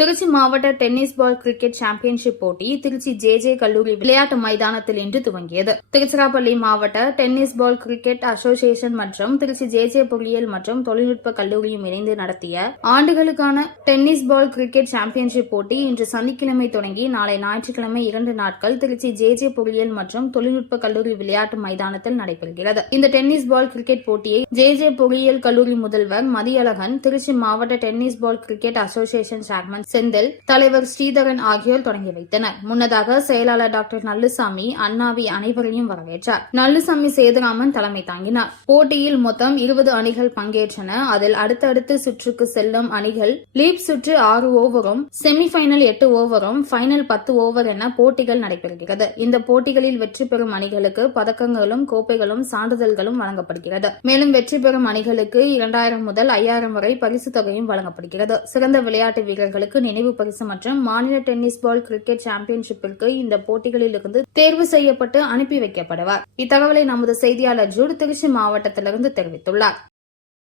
திருச்சி மாவட்ட tennis ball cricket championship போட்டி Trichy J J கல்லூரி விளையாட்டு மைதானத்தில் இன்று துவங்கியது. திருச்சிராப்பள்ளி மாவட்ட டென்னிஸ் பால் கிரிக்கெட் அசோசியேஷன் மற்றும் திருச்சி ஜே ஜே பொறியியல் மற்றும் தொழில்நுட்ப கல்லூரியும் இணைந்து நடத்திய ஆண்டுகளுக்கான டென்னிஸ் பால் கிரிக்கெட் சாம்பியன்ஷிப் போட்டி இன்று சனிக்கிழமை தொடங்கி நாளை ஞாயிற்றுக்கிழமை இரண்டு நாட்கள் திருச்சி ஜே ஜே பொறியியல் மற்றும் தொழில்நுட்ப கல்லூரி விளையாட்டு மைதானத்தில் நடைபெறுகிறது. இந்த டென்னிஸ் பால் கிரிக்கெட் போட்டியை ஜே ஜே பொறியியல் கல்லூரி முதல்வர் மதியழகன் திருச்சி மாவட்ட tennis ball cricket association chairman Senthil தலைவர் ஸ்ரீதரன் ஆகியோர் தொடங்கி வைத்தனர். முன்னதாக செயலாளர் டாக்டர் நல்லுசாமி அண்ணாவி அனைவரையும் வரவேற்றார். நல்லுசாமி சேதுராமன் தலைமை தாங்கினார். போட்டியில் மொத்தம் இருபது அணிகள் பங்கேற்றன. அதில் அடுத்தடுத்து சுற்றுக்கு செல்லும் அணிகள் லீப் சுற்று ஆறு ஓவரும் செமிஃபைனல் எட்டு ஓவரும் ஃபைனல் பத்து ஓவர் என போட்டிகள் நடைபெறுகிறது. இந்த போட்டிகளில் வெற்றி பெறும் அணிகளுக்கு பதக்கங்களும் கோப்பைகளும் சான்றிதழ்களும் வழங்கப்படுகிறது. மேலும் வெற்றி பெறும் அணிகளுக்கு இரண்டாயிரம் முதல் ஐயாயிரம் வரை பரிசு தொகையும் வழங்கப்படுகிறது. சிறந்த விளையாட்டு வீரர்களுக்கு நினைவு பரிசு மற்றும் மாநில டென்னிஸ் பால் கிரிக்கெட் சாம்பியன்ஷிப்பிற்கு இந்த போட்டிகளிலிருந்து தேர்வு செய்யப்பட்டு அனுப்பி வைக்கப்படுவார். இத்தகவலை நமது செய்தியாளர் ஜூடு திருச்சி மாவட்டத்திலிருந்து தெரிவித்துள்ளார்.